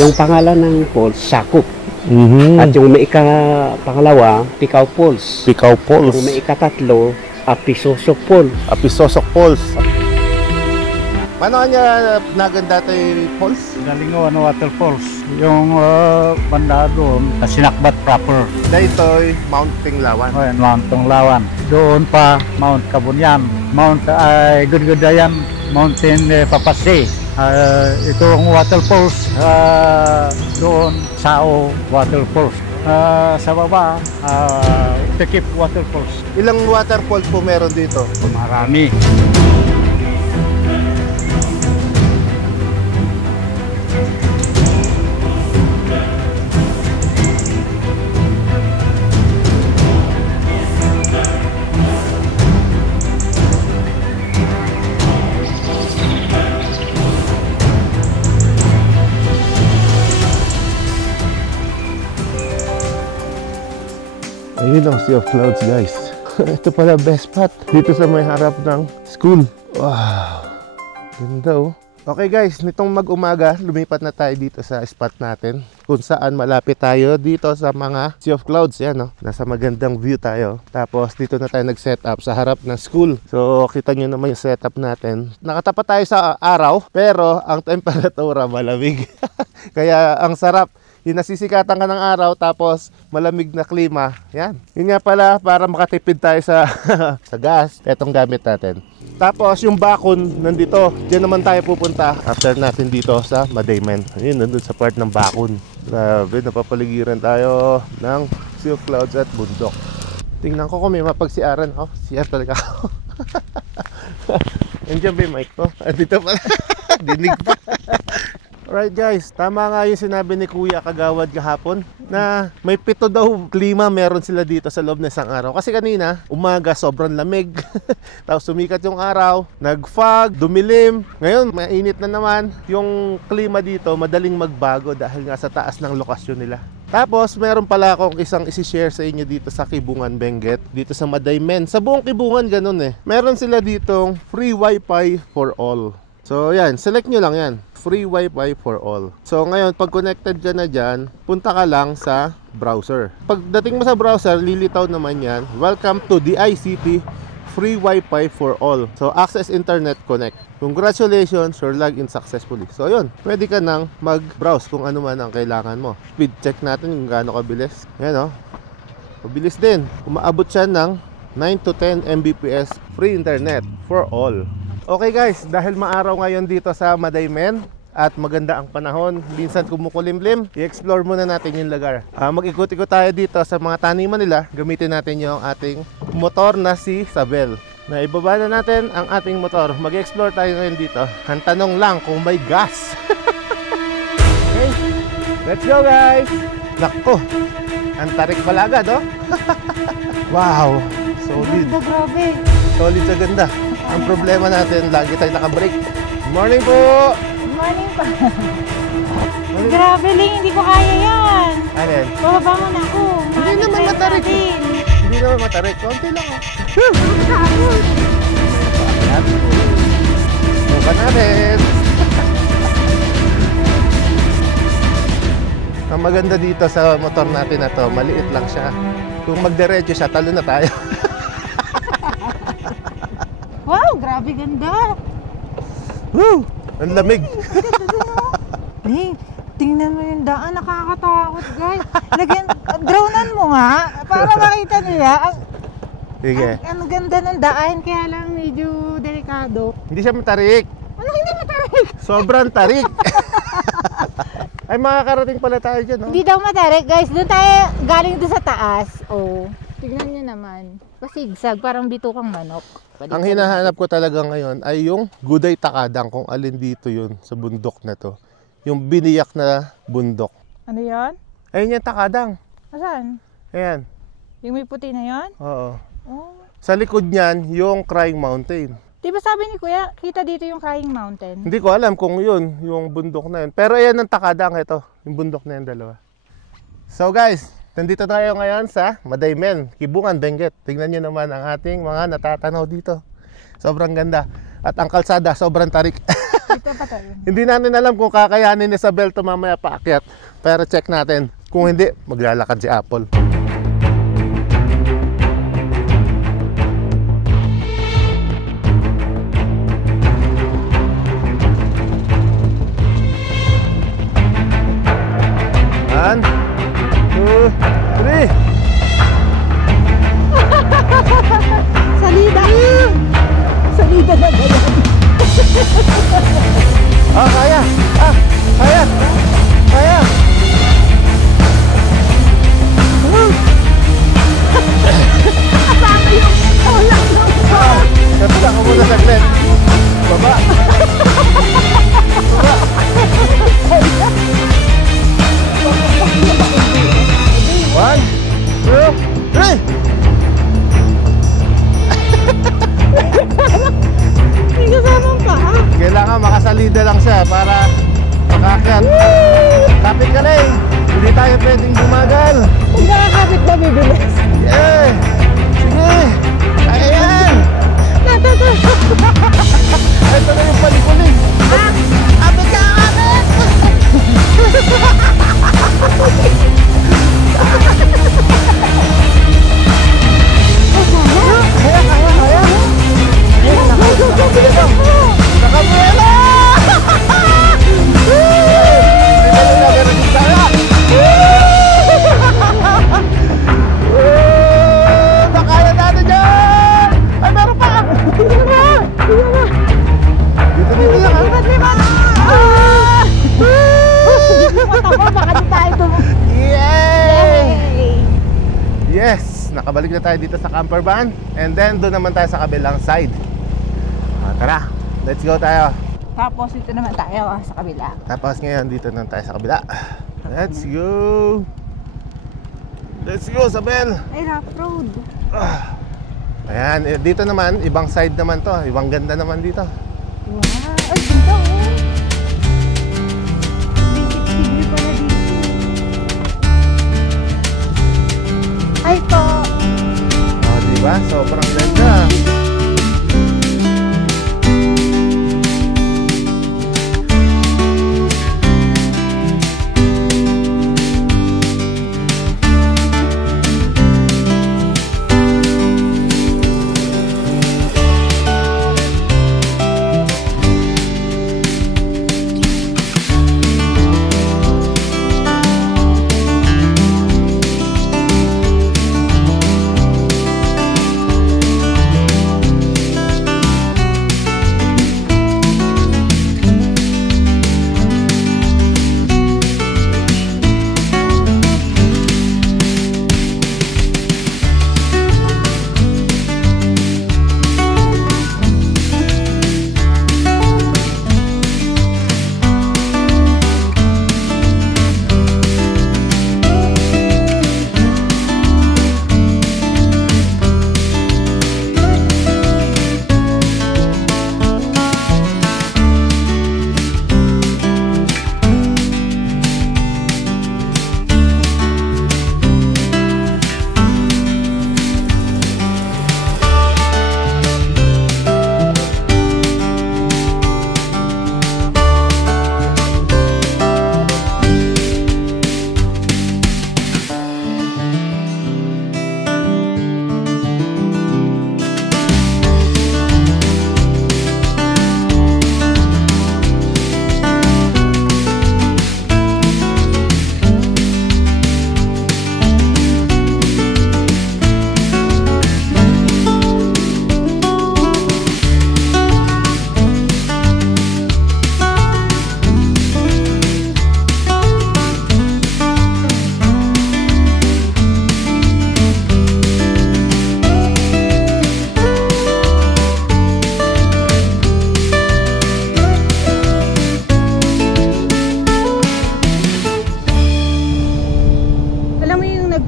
Yung pangalan ng falls, Sakop. At Mhm. yung may pangalawa, Tikaw Falls. Picaw Falls. Yung may ikatatlo, Apisosok Falls. Apisosok Falls. Paano kanya naganda tayo falls? Galingawan Waterfalls. Yung banda doon, Sinakbat proper. Daytoy, Mount Tinglawan. Ayan, Mount Tunglawan. Doon pa, Mount Kabunyan. Mount Gudgudayan. Mountain Papasi. Itong waterfalls, doon, Sao Waterfalls. Sa baba, Tekip Waterfalls. Ilang waterfalls po meron dito? Marami. Ayun ang Sea of Clouds, guys. Ito pala best spot dito sa may harap ng school. Wow, ganda oh. Okay guys, nitong mag-umaga, lumipat na tayo dito sa spot natin kung saan malapit tayo dito sa mga Sea of Clouds. Yan, oh. Nasa magandang view tayo. Tapos dito na tayo nag-set up sa harap ng school. So kita nyo naman yung setup natin. Nakatapat tayo sa araw, pero ang temperatura malamig. Kaya ang sarap. Yung nasisikatan ka ng araw tapos malamig na klima. Yan. Yun nga pala para makatipid tayo sa sa gas. Etong gamit natin. Tapos yung bakon nandito. Diyan naman tayo pupunta after natin dito sa Madaymen. Ayun, nandun sa part ng bakon. Grabe, napapaligiran tayo ng Sea of Clouds at bundok. Tingnan ko kung may mapagsiaran. Oh, siya talaga ako. Nandiyan ba yung mic ko? Dito pala. Dinig pa. Alright guys, tama nga yung sinabi ni Kuya Kagawad kahapon na may 7 daw klima meron sila dito sa loob ng isang araw. Kasi kanina, umaga sobrang lamig, tapos sumikat yung araw, nag-fog, dumilim. Ngayon, mainit na naman. Yung klima dito, madaling magbago dahil nga sa taas ng lokasyon nila. Tapos, meron pala akong isang isi-share sa inyo dito sa Kibungan, Benguet. Dito sa Madaymen. Sa buong Kibungan, ganun eh. Meron sila ditong free wifi for all. So, yan. Select nyo lang yan. Free wifi for all. So, ngayon, pag connected ka na dyan, punta ka lang sa browser. Pagdating mo sa browser, lilitaw naman yan. Welcome to DICT Free Wi-Fi for all. So, access internet connect. Congratulations, you're logged in successfully. So, yun. Pwede ka nang mag-browse kung ano man ang kailangan mo. Speed check natin kung gaano kabilis. Yan, oh. Mabilis din. Umaabot siya ng 9 to 10 Mbps free internet for all. Okay guys, dahil maaraw ngayon dito sa Madaymen at maganda ang panahon, minsan kumukulimlim, i-explore muna natin yung lugar. Mag-ikot-ikot tayo dito sa mga taniman nila. Gamitin natin yung ating motor na si Sabel. Na ibaba na natin ang ating motor. Mag-explore tayo ngayon dito. Ang tanong lang kung may gas. Okay, let's go guys. Nako, ang tarik pala agad oh. Wow, solid. Grabe. Solid sa ganda. Ang problema natin, lagi tayo naka-brake. Morning po! Morning pa. Grabe, Ling, hindi ko kaya yan. Ayan. Bababa mo na ako. Hindi naman matarik. Hindi naman matarik. Konti lang oh. Bukan natin. Ang maganda dito sa motor natin na to, maliit lang siya. Kung magdiretso siya, talo na tayo. Wow, grabe ganda. Woo! Ang lamig. Ling, tingnan mo yung daan. Nakakatakot, guys. Lagyan, dronean mo nga. Para makita nila. Sige. Ang ganda ng daan. Kaya lang medyo delikado. Hindi siya matarik. Ano hindi matarik? Sobrang tarik. Ay, makakarating pala tayo dyan, no? Hindi daw matarik, guys. Doon tayo galing doon sa taas. Oh, tignan nyo naman. Pasigsag, parang bitukang manok. Ang hinahanap ko talaga ngayon ay yung Guday Takadang, kung alin dito yun sa bundok na to. Yung biniyak na bundok. Ano yan? Ayun yung Takadang. Asan? Ayan. Yung may puti na yan? Oo. Oh. Sa likod niyan, yung Crying Mountain. Di ba sabi ni Kuya, kita dito yung Crying Mountain? Hindi ko alam kung yun, yung bundok na yun. Pero ayan ang Takadang, ito. Yung bundok na yun, dalawa. So guys, nandito tayo ngayon sa Madaymen, Kibungan, Benguet. Tingnan nyo naman ang ating mga natatanaw dito. Sobrang ganda. At ang kalsada, sobrang tarik. Dito pa tayo. Hindi natin alam kung kakayanin ni Isabel to mamaya paakyat. Pero check natin. Kung hindi, maglalakad si Apple. One, two, three. Salida! Salida na ba yan? Kaya! Kaya! Kaya! Asama yung ulang ng Kapita ko muna saglit. Baba! Baba! One, two, three! May kasamang pa. Kailangan makasalida lang siya para makakyat. Kapit ka lang! Hindi tayo pwedeng bumagal! Kung nakakapit na bibilis. Yeah! Sige! Kaya yan! Ito na yung palikuling! Kapit ka, kapit! Kaya, kaya, kaya! Nakabuela! Nakabuela! Nakaya natin dyan! Ay, meron pa! Dito lang, ha? Baka di tayo Yay! Yes! Nakabalik na tayo dito sa camper van. And then, doon naman tayo sa kabilang side. Tara, let's go tayo. Tapos ito naman tayo sa kabila. Tapos ngayon, dito naman tayo sa kabila. Let's go! Let's go, Isabel! Ay, rough road. Ayan, dito naman, ibang side naman to. Ibang ganda naman dito. Wow! Ay, dito oh! Basic pala dito. Ay, po! Oh, diba? Sobrang ganda.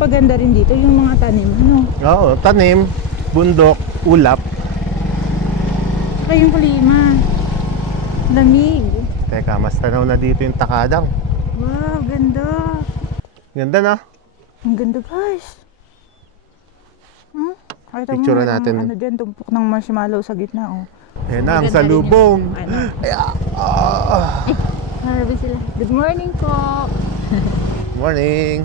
nagpaganda rin dito yung mga tanim, ano? Oo, tanim, bundok, ulap. Saka yung klima. Lamig. Teka, mas tanaw na dito yung Takadang. Wow, ganda. Ganda na. Ang ganda, guys. Pakita mo Picture yung natin. Ano dyan, tumpok ng marshmallow sa gitna, oh. Ayan na, ang Maganda rin salubong. yung, ano, Ah. harvest sila. Good morning po. Morning.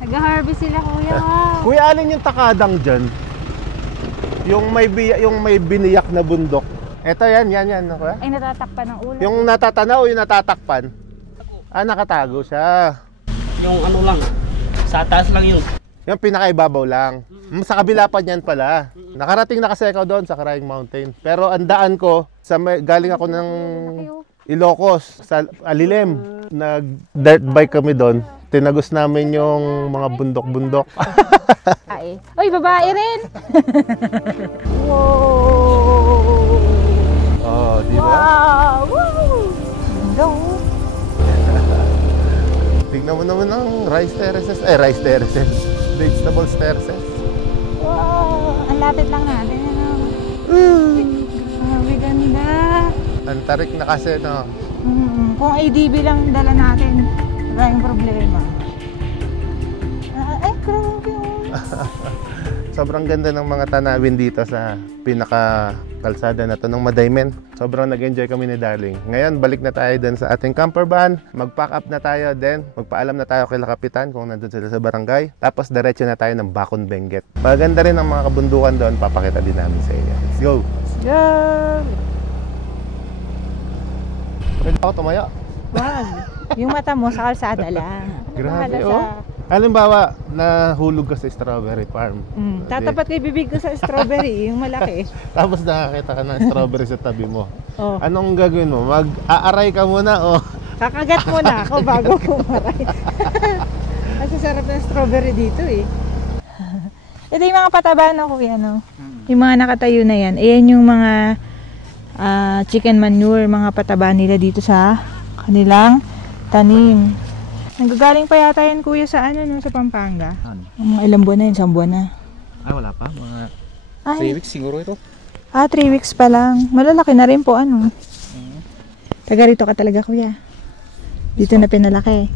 Nag-harvest sila, kuya. Kuya, alin yung takadang dyan? Yung may biniyak na bundok. Ito yan, kuya. Ay, natatakpan ng ulo. Yung natatanaw, yung natatakpan. Ah, nakatago siya. Yung ano lang, sa taas lang yun. Yung pinakaibabaw lang. Sa kabila pa niyan pala. Nakarating na kasi ako doon sa Crying Mountain. Pero ang daan ko, galing ako ng Ilocos, sa Alilim. Nag-dirt bike kami doon. Tinagos namin yung mga bundok-bundok. Ay. Uy, babae rin! Wow! Oh, di ba? Wow! Wow! Go! Tingnan mo naman ang rice terraces. Vegetables terraces. Wow! Ang lapit lang natin. Ano? Grabe ganda. Ang tarik na kasi, no? Kung ADB lang yung dala natin, wala yung problema. Ay, grabe. Sobrang ganda ng mga tanawin dito sa pinaka-kalsada na to ng Madaymen. Sobrang nag-enjoy kami ni Darling. Ngayon, balik na tayo dun sa ating camper van. Mag-pack up na tayo din. Magpaalam na tayo kay Kapitan kung nandun sila sa barangay. Tapos, diretso na tayo ng Bacon Benguet. Maganda rin ang mga kabundukan doon. Papakita din namin sa inyo. Let's go! Yeah! Pwede ako tumaya. Wag. Yung mata mo sa kalsada lang. Grabe, Bahala oh. Halimbawa, nahulog ka sa strawberry farm. Tatapat kay bibig ko sa strawberry, yung malaki. Tapos nakakita ka ng strawberry sa tabi mo. Oh. Anong gagawin mo? Mag-aaray ka muna o Kakagat mo na ako bago kumaray. Kasi sarap ng strawberry dito eh. Ito yung mga pataba na kuya, no? Yung mga nakatayo na yan. Ayan yung mga chicken manure, mga pataba nila dito sa kanilang tanim. Nagagaling pa yata yan kuya sa ano, no, sa Pampanga. Mga ilang buwan na yun, 1 buwan na. Ay, wala pa. Mga Ay, 3 weeks siguro ito. 3 weeks pa lang. Malalaki na rin po, ano. Taga rito ka talaga kuya. Dito na pinalaki.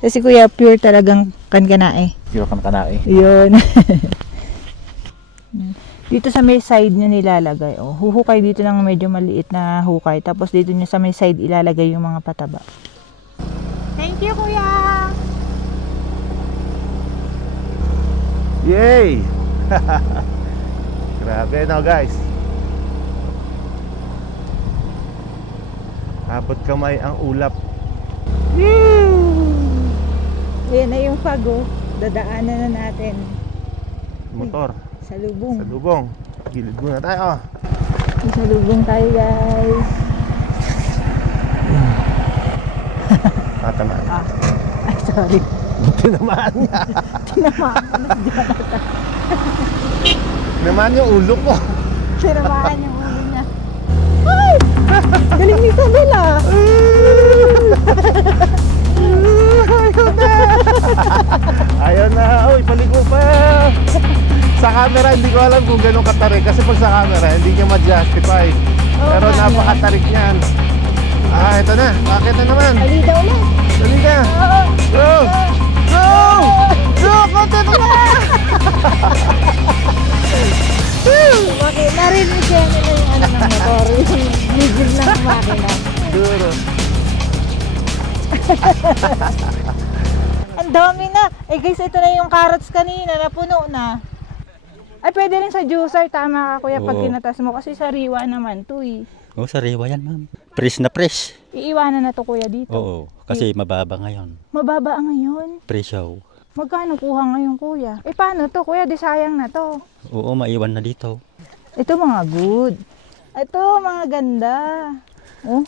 Kasi kuya, pure talagang kankanae. Pure kanae. Yun. Dito sa may side niya nilalagay. Oh, huhukay dito ng medyo maliit na hukay. Tapos dito niya sa may side ilalagay yung mga pataba. Thank you, kuya! yay! Grabe no guys. Abot kamay ang ulap. Ayan na yung fago. Dadaanan na natin. Motor. Sa lubong. Sa lubong. Gilid muna tayo. Sa lubong tayo, guys. Tatamaan. Ay, sorry. Tinamaan niya. Tinamaan ko na si Jonathan. Tinamaan yung ulo ko. Tinamaan yung ulo niya. Ay! Galing ni Isabela. Ayun na. Uy, paligo pa. Sa camera, hindi ko alam kung ganun katarik. Kasi pag sa camera, hindi niya ma-justify. Pero napakatarik niyan. Ah, ito na. Bakit na naman? Ali daw lang. Dali na. Go! Go! Go! Konti na na! Okay, narinig siya nila yung ano ng motor. Yung gigil ng makina. Duro. Ang dami na. Eh guys, ito na yung carrots kanina. Napuno na. Ay, pwede rin sa juicer. Tama ka kuya pag Oo. kinatas mo. Kasi sariwa naman to eh. Oh, sariwa yan, ma'am. Fresh na fresh. Iiwanan na to kuya dito. Oo, kasi mababa ngayon. Mababa ngayon. Presyo. Magkano kuha ngayon kuya? Eh paano to kuya? Di sayang na to. Oo, maiwan na dito. Ito mga good. Ito mga ganda. Oh,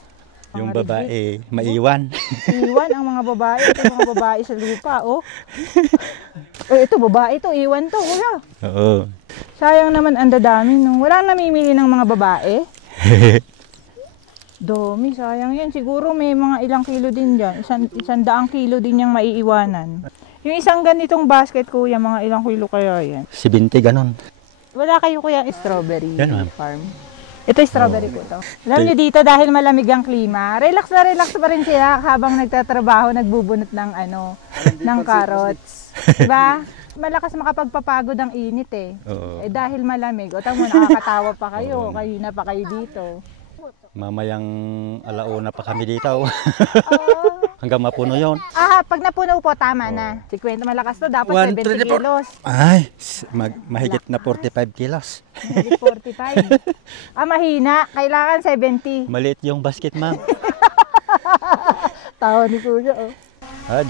Yung mga babae, maiwan. iwan ang mga babae. Ito mga babae sa lupa, oh. Eh, ito babae to, iwan to, kuya. Oo. Sayang naman ang dadami nung walang namimili ng mga babae. Dami, sayang yan. Siguro may mga ilang kilo din dyan. 100 kilo din yung maiiwanan. Yung isang ganitong basket, kuya, mga ilang kilo kaya yan. 70 ganon. Wala kayo kuya strawberry Yan, ma'am. farm? Ito strawberry po to. Alam niyo dito dahil malamig ang klima, relax na relax pa rin sila habang nagtatrabaho, nagbubunot ng ano, ng carrots. Diba? malakas makapagpapagod ang init eh. Oo. Eh dahil malamig, o tamo nakakatawa pa kayo, kanina pa kayo dito. Mamayang alauna pa kami dito. Hanggang mapuno yon. Pag napuno po, tama na. 50 malakas to, dapat 70 kilos. Ay, mahigit na 45 kilos. Hindi 45. Mahina. Kailangan 70. Maliit yung basket, ma'am. Tawa ni Kuya, oh.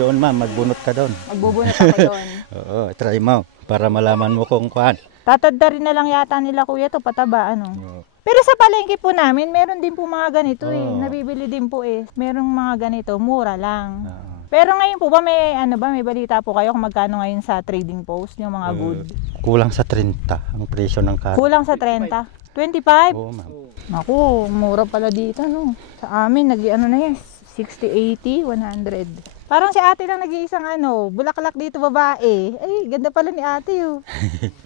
Doon, ma'am. Magbunot ka doon. Magbubunot ako doon. Oo, try mo. Para malaman mo kung kuhan. Tatadda rin na lang yata nila Kuya to, pataba, ano. Oo. Pero sa palengke po namin, meron din po mga ganito eh. Oo. Nabibili din po eh. Merong mga ganito, mura lang. Oo. Pero ngayon po ba may may balita po kayo kung magkano ngayon sa trading post yung mga good? Kulang sa 30 ang presyo ng karo. Kulang sa 30. 25? Oo, ma'am. Naku, mura pala dito no. Sa amin na yan, 60, 80, 100. Parang si ate lang nag-iisang bulaklak dito babae. Ay, ganda pala ni ate oh.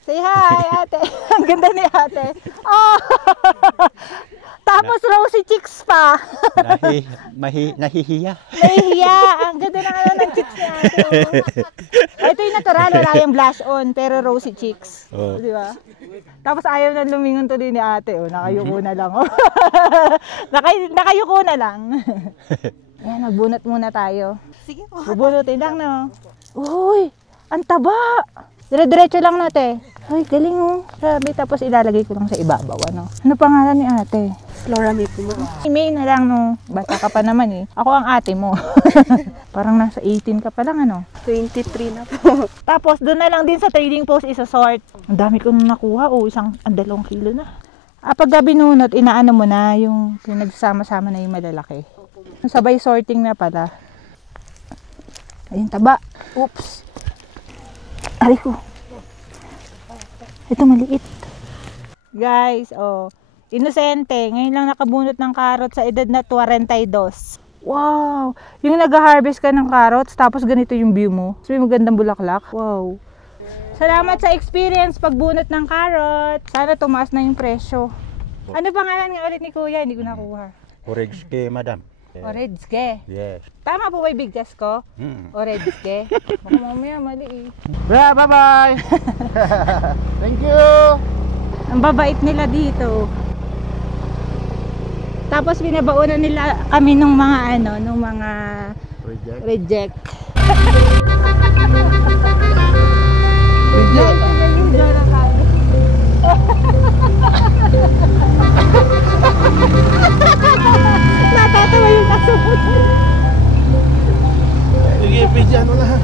Say hi ate. Ang ganda ni ate. Oh! Tapos rosy cheeks pa. Nahihiya. Nahihiya. Ang ganda ng cheeks ni ate. Oh. Ito yung natural, wala yung blush on, pero rosy cheeks. Oh. Di ba? Tapos ayaw na lumingon tuloy ni ate. Oh, nakayuko na lang. Oh. Nakayuko na lang. Ayan, magbunot muna tayo. Sige po. Bubunutin lang, no? Uy, ang taba! Dire-diretso lang natin. Ay, galing oh. Sabi, tapos ilalagay ko lang sa ibabaw, ano? Ano pangalan ni ate? Flora May po. May na lang, no? Bata ka pa naman eh. Ako ang ate mo. Parang nasa 18 ka pa lang, ano? 23 na po. Tapos, doon na lang din sa trading post isa-sort. Ang dami ko nung nakuha, oh. 2 kilo na. Pagka binunot, inaano mo na yung pinagsama-sama na yung malalaki. Sabay sorting na pala. Ayun, taba. Oops. Aray ko. Ito maliit. Guys, oh. Inosente. Ngayon lang nakabunot ng carrot sa edad na 42. Wow. Yung nag-harvest ka ng carrots, tapos ganito yung view mo. So, yung magandang bulaklak. Wow. Salamat sa experience pagbunot ng carrot. Sana tumaas na yung presyo. Ano pangalan nga ulit ni Kuya? Hindi ko nakuha. Oregske, madam. Oredske. Yes. Tama po ba yung bigjas ko? Oredske. Baka mamaya mali eh. Yeah, bye-bye! Thank you! Ang babait nila dito. Tapos binabaunan nila kami nung mga nung mga reject. Natatawa yung kasunod. Sige, pidya ano lang.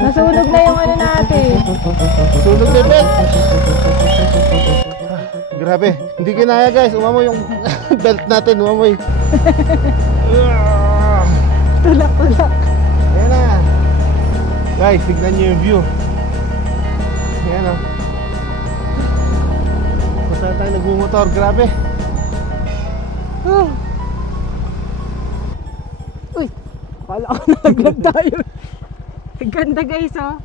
Nasunog na yung natin. Sunog na bed. Grabe, hindi kinaya guys. Umamoy yung belt natin, umamoy. Tulak-tulak. Ayan na. Guys, tignan nyo yung view. Ayan o. Kung saan tayo nagmumotor, grabe. Uy, akala ko nalaglag tayo. Ganda guys oh.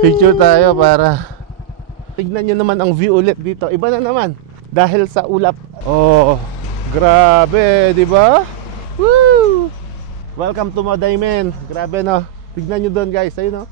Picture tayo para tignan nyo naman ang view ulit dito. Iba na naman dahil sa ulap. Oh, grabe, di ba? Woo! Welcome to Madaymen. Grabe no. Tignan nyo doon guys, ayun no.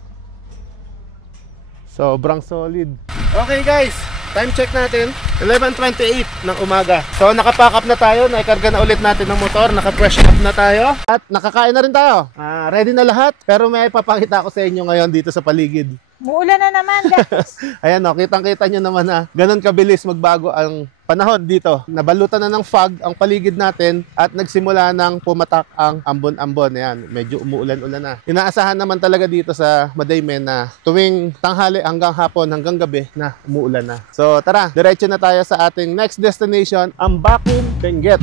Sobrang solid. Okay guys, time check natin 11:28 ng umaga. So nakapack up na tayo, naikarga na ulit natin ng motor, naka-fresh up na tayo at nakakain na rin tayo. Ready na lahat, pero may ipapakita ko sa inyo ngayon dito sa paligid. Muulan na naman guys. Ayan o, kitang-kita nyo naman na ganun kabilis magbago ang panahon dito. Nabalutan na ng fog ang paligid natin at nagsimula ng pumatak ang ambon-ambon. Ayan, medyo umuulan-ulan na. Inaasahan naman talaga dito sa Madaymen na tuwing tanghali hanggang hapon hanggang gabi na umuulan na. So tara, diretso na tayo sa ating next destination, ang Bakin, Benguet.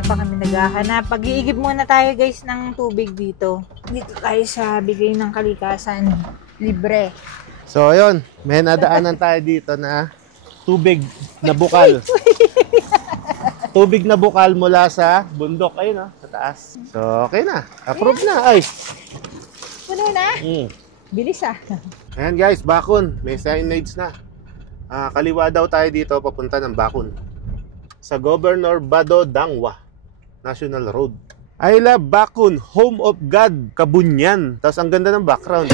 Pa kami naghahanap. Pag-iigib muna tayo guys ng tubig dito. Dito tayo sa Bigay ng Kalikasan. Libre. So, ayun. May nadaanan tayo dito na tubig na bukal. Tubig na bukal mula sa bundok. Ayun, no? Sa taas. So, okay na. Approve na. Ay! Puno na. Bilis ah. Ayan guys, Bakun. May signage na. Kaliwa daw tayo dito papunta ng Bakun. Sa Governor Bado Dangwa National Road. I love Bakun, home of God, Kabunyan. Tapos ang ganda ng background.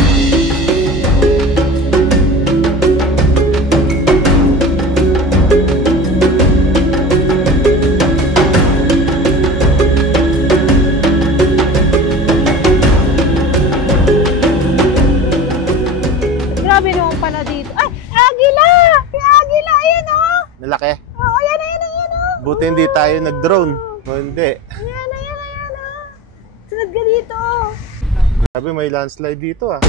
Grabe naman pala dito. Ay, agila! May agila! Ayan oh! Malaki. Oh, ayan, ayan, ayan oh! Buti hindi tayo nag-drone. O hindi. Ayan, ayan, ayan oh! Sunod ka dito oh! Grabe, may landslide dito ah.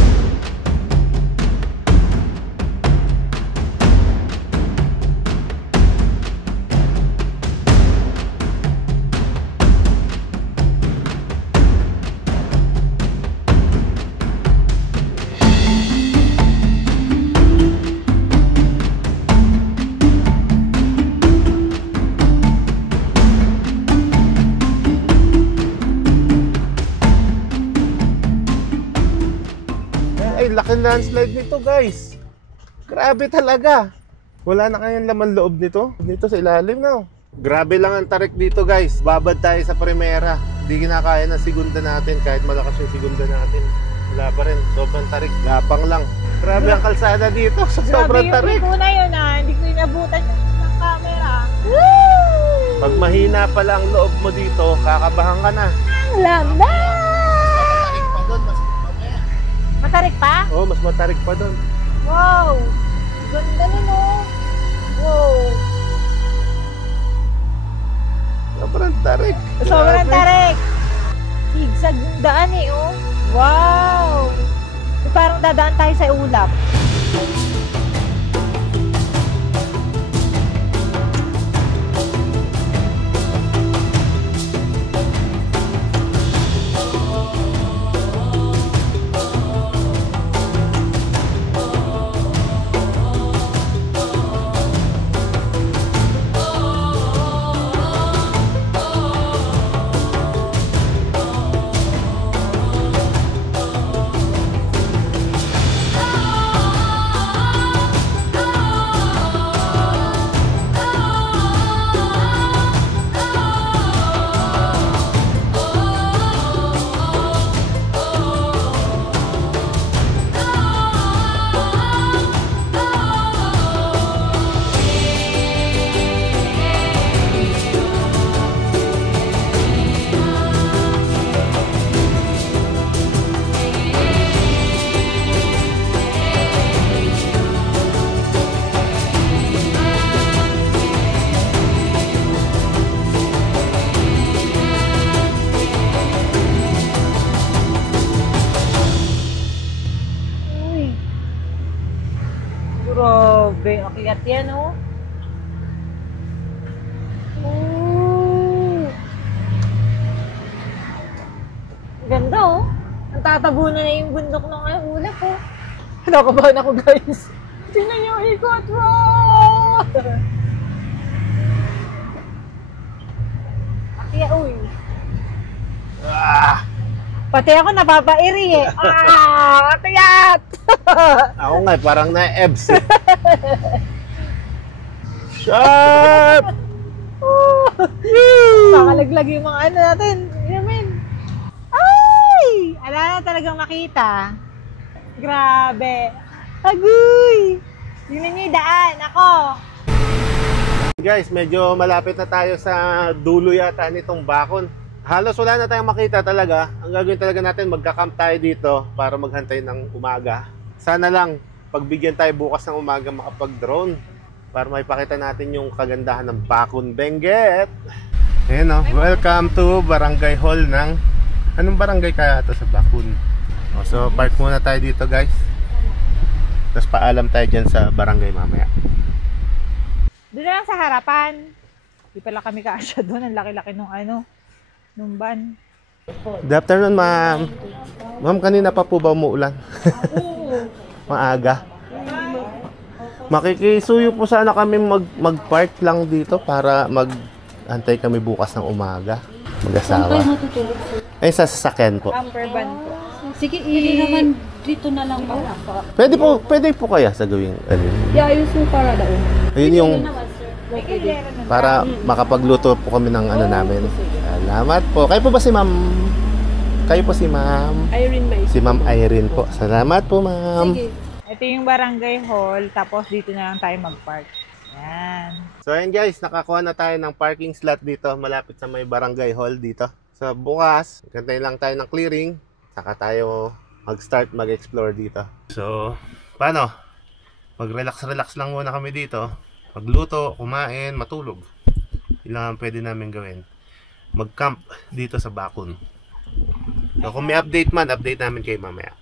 Ay, laking landslide nito guys. Grabe talaga. Wala na kayang laman loob nito. Dito sa ilalim na. Grabe lang ang tarik dito guys. Babad tayo sa primera. Hindi kinakaya ng segunda natin kahit malakas yung segunda natin. Wala pa rin. Sobrang tarik. Gapang lang. Grabe ang kalsada dito sa sobrang tarik. Grabe yung na yun ah. Hindi ko inabutan ng camera. Woo! Pag mahina pala ang loob mo dito, kakabahan ka na. Ang lamba! Matarik pa? Oh, mas matarik pa doon. Wow! Ganda nun oh! Wow! Sobrang tarik. Sobrang Grabe. tarik! Sigsag yung daan eh oh! Wow! Parang dadaan tayo sa ulap. Grabe, akyat yan oh. Ooh. Ganda oh. Ang tatabunan na yung bundok ng ulap oh. Nakabahan ako guys. Tingnan niyo yung ikot. Wow! Akyat uy. Pati ako napapairi eh. Akyat! Ako nga, parang na-ebs eh. Sharp! Pakalaglag yung mga ano natin. Yamin. Ay! Ala na talagang makita. Grabe. Agoy! Tingnan niyo yung daan. Ako. Guys, medyo malapit na tayo sa dulo yata nitong Bakun. Halos wala na tayong makita talaga. Ang gagawin talaga natin, magka-camp tayo dito para maghantay ng umaga. Sana lang, pagbigyan tayo bukas ng umaga makapag-drone para maipakita natin yung kagandahan ng Bakun, Benguet. Ayan o, welcome to Barangay Hall ng... Anong barangay kaya ito sa Bakun? So, park muna tayo dito guys. Tapos paalam tayo dyan sa barangay mamaya. Doon na lang sa harapan. Di pala kami kaasya doon. Ang laki-laki nung ano. Nung van. Good afternoon, ma'am. Ma'am, kanina pa po ba umuulan? Maaga. Makikisuyo po sana kami mag-park lang dito para mag-antay kami bukas ng umaga. Mag-asawa. Ay, sa sasakyan po. Camper van po. Sige, naman dito na lang ba? Pwede po kaya sa gawing Iayos mo para daw. Ayun yung Okay. para makapagluto po kami ng ano namin. Salamat po. Kayo po ba si Ma'am? Kayo po si Ma'am? Irene May. Si Ma'am Irene po. Salamat po, Ma'am. Sige. Ito yung barangay hall, tapos dito na lang tayo mag-park. Yan. So ayun guys, nakakuha na tayo ng parking slot dito malapit sa may barangay hall dito. So bukas, kantay lang tayo ng clearing, saka tayo mag-start mag-explore dito. So, paano? Mag-relax lang muna kami dito. Magluto, kumain, matulog. Yun lang ang pwede namin gawin. Mag-camp dito sa Bakun. So kung may update man, update namin kayo mamaya.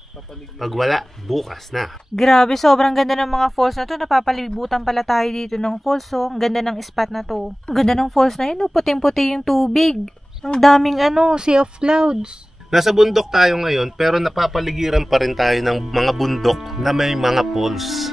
Pag wala, bukas na. Grabe, sobrang ganda ng mga falls na to. Napapalibutan pala tayo dito ng falls, oh. Ang ganda ng spot na to. Ang ganda ng falls na yun, oh. Puting-puti yung tubig. Ang daming sea of clouds. Nasa bundok tayo ngayon, pero napapaligiran pa rin tayo ng mga bundok na may mga falls.